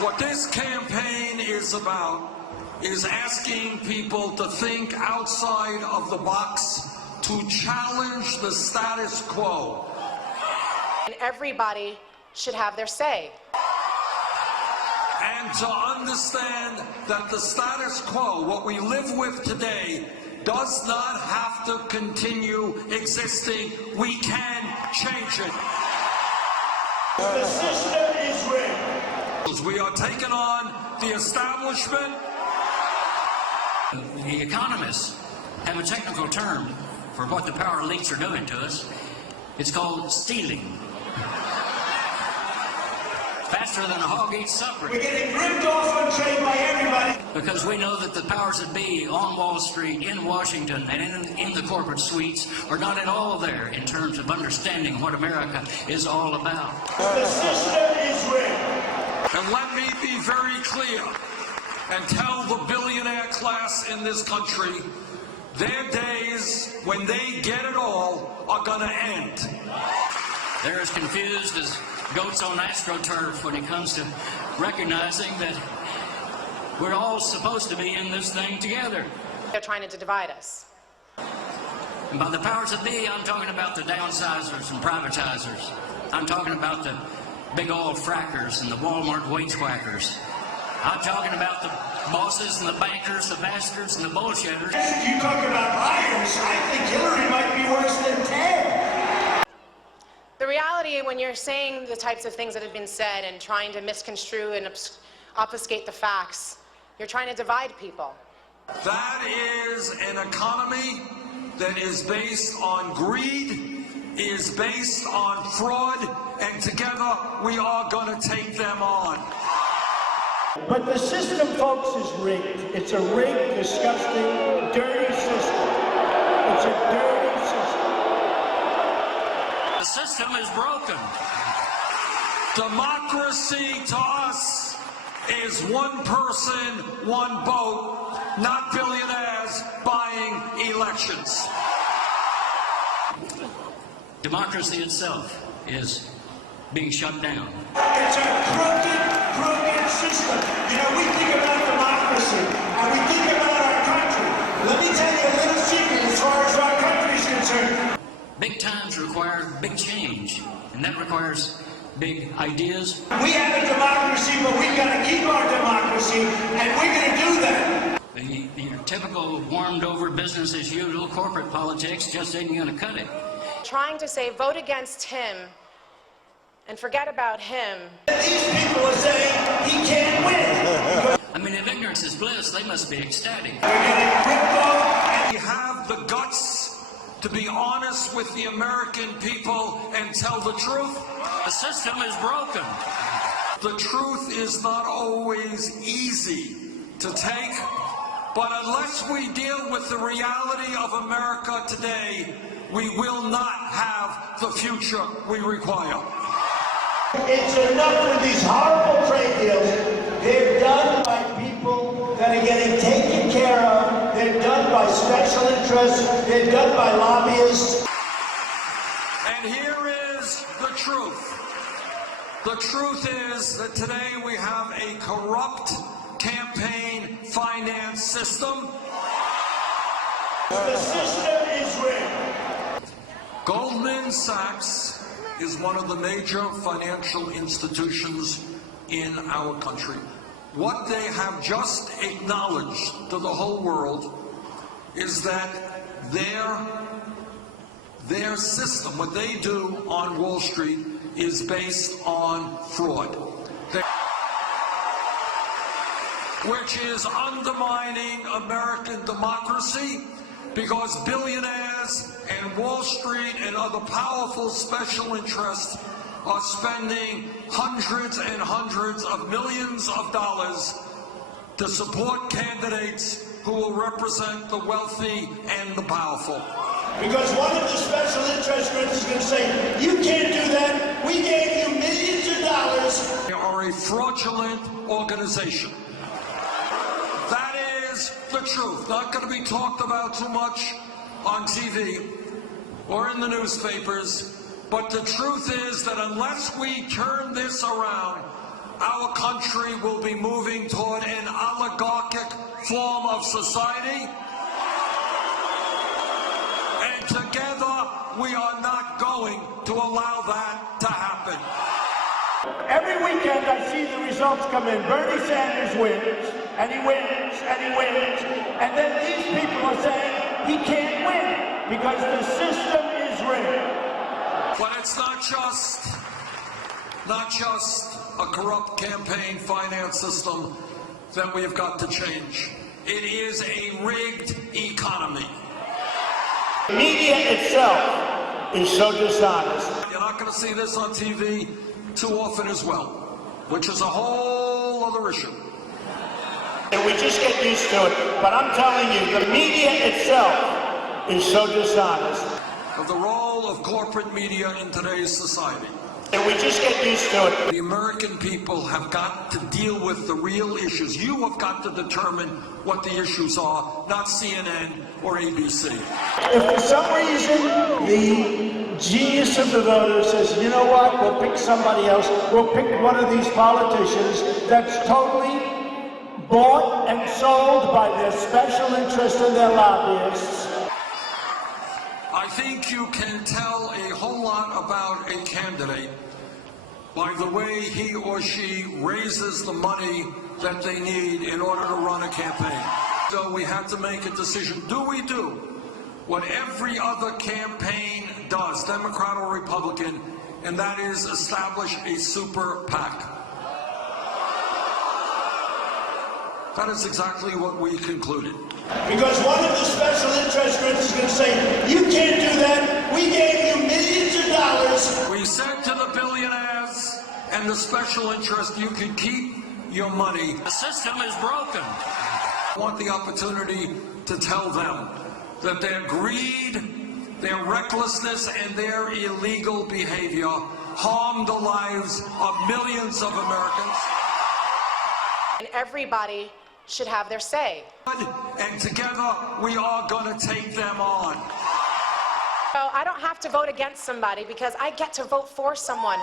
What this campaign is about is asking people to think outside of the box, to challenge the status quo. And everybody should have their say. And to understand that the status quo, what we live with today, does not have to continue existing. We can change it. The system is rigged. We are taking on the establishment. The economists have a technical term for what the power elites are doing to us. It's called stealing. Faster than a hog eats supper. We're getting ripped off on trade by everybody. Because we know that the powers that be on Wall Street, in Washington, and in the corporate suites are not at all there in terms of understanding what America is all about. The system is rigged. And let me be very clear and tell the billionaire class in this country, their days when they get it all are going to end. They're as confused as goats on AstroTurf when it comes to recognizing that we're all supposed to be in this thing together. They're trying to divide us. And by the powers that be, I'm talking about the downsizers and privatizers. I'm talking about the big oil frackers and the Walmart wage whackers. I'm talking about the bosses and the bankers, the bastards and the bullshitters. If you talk about liars, I think Hillary might be worse than Ted. The reality, when you're saying the types of things that have been said and trying to misconstrue and obfuscate the facts, you're trying to divide people. That is an economy that is based on greed, is based on fraud, and together we are going to take them on. But the system, folks, is rigged. It's a rigged, disgusting, dirty system. It's a dirty system. The system is broken. Democracy to us is one person, one vote, not billionaires buying elections. Democracy itself is being shut down. It's a crooked system. You know, we think about democracy, and we think about our country. Let me tell you a little secret as far as our country is concerned. Big times require big change, and that requires big ideas. We have a democracy, but we've got to keep our democracy, and we're going to do that. Your typical warmed-over business-as-usual corporate politics just ain't going to cut it. Trying to say, vote against him and forget about him. These people are saying he can't win. I mean, if ignorance is bliss, they must be ecstatic. We're getting ripped off. We have the guts to be honest with the American people and tell the truth. The system is broken. The truth is not always easy to take, but unless we deal with the reality of America today, we will not have the future we require. It's enough with these horrible trade deals. They're done by people that are getting taken care of. They're done by special interests. They're done by lobbyists. And here is the truth. The truth is that today we have a corrupt campaign finance system. The system is rigged. Goldman Sachs is one of the major financial institutions in our country. What they have just acknowledged to the whole world is that their system, what they do on Wall Street, is based on fraud, which is undermining American democracy, because billionaires and Wall Street and other powerful special interests are spending hundreds and hundreds of millions of dollars to support candidates who will represent the wealthy and the powerful. Because one of the special interest groups is going to say, you can't do that. We gave you millions of dollars. They are a fraudulent organization. That is the truth. Not going to be talked about too much on TV or in the newspapers. But the truth is that unless we turn this around, our country will be moving toward an oligarchic form of society. And together, we are not going to allow that to happen. Every weekend I see the results come in. Bernie Sanders wins, and he wins, and he wins. And then these people are saying he can't win because the system is rigged. But it's not just a corrupt campaign finance system that we've got to change. It is a rigged economy. The media itself is so dishonest. You're not going to see this on TV too often as well, which is a whole other issue. And we just get used to it. But I'm telling you, the media itself is so dishonest. Of the role of corporate media in today's society. And we just get used to it. The American people have got to deal with the real issues. You have got to determine what the issues are, not CNN or ABC. If for some reason the genius of the voter says, you know what, we'll pick somebody else, we'll pick one of these politicians that's totally bought and sold by their special interest and their lobbyists. I think you can tell a whole lot about a candidate by the way he or she raises the money that they need in order to run a campaign. So we had to make a decision. Do we do what every other campaign does, Democrat or Republican, and that is establish a super PAC? That is exactly what we concluded. Because one of the special interest groups is going to say, you can't do that, we gave you millions of dollars. We said to the billionaires and the special interest, you can keep your money. The system is broken. I want the opportunity to tell them that their greed, their recklessness, and their illegal behavior harm the lives of millions of Americans. And everybody should have their say. And together, we are going to take them on. So I don't have to vote against somebody because I get to vote for someone.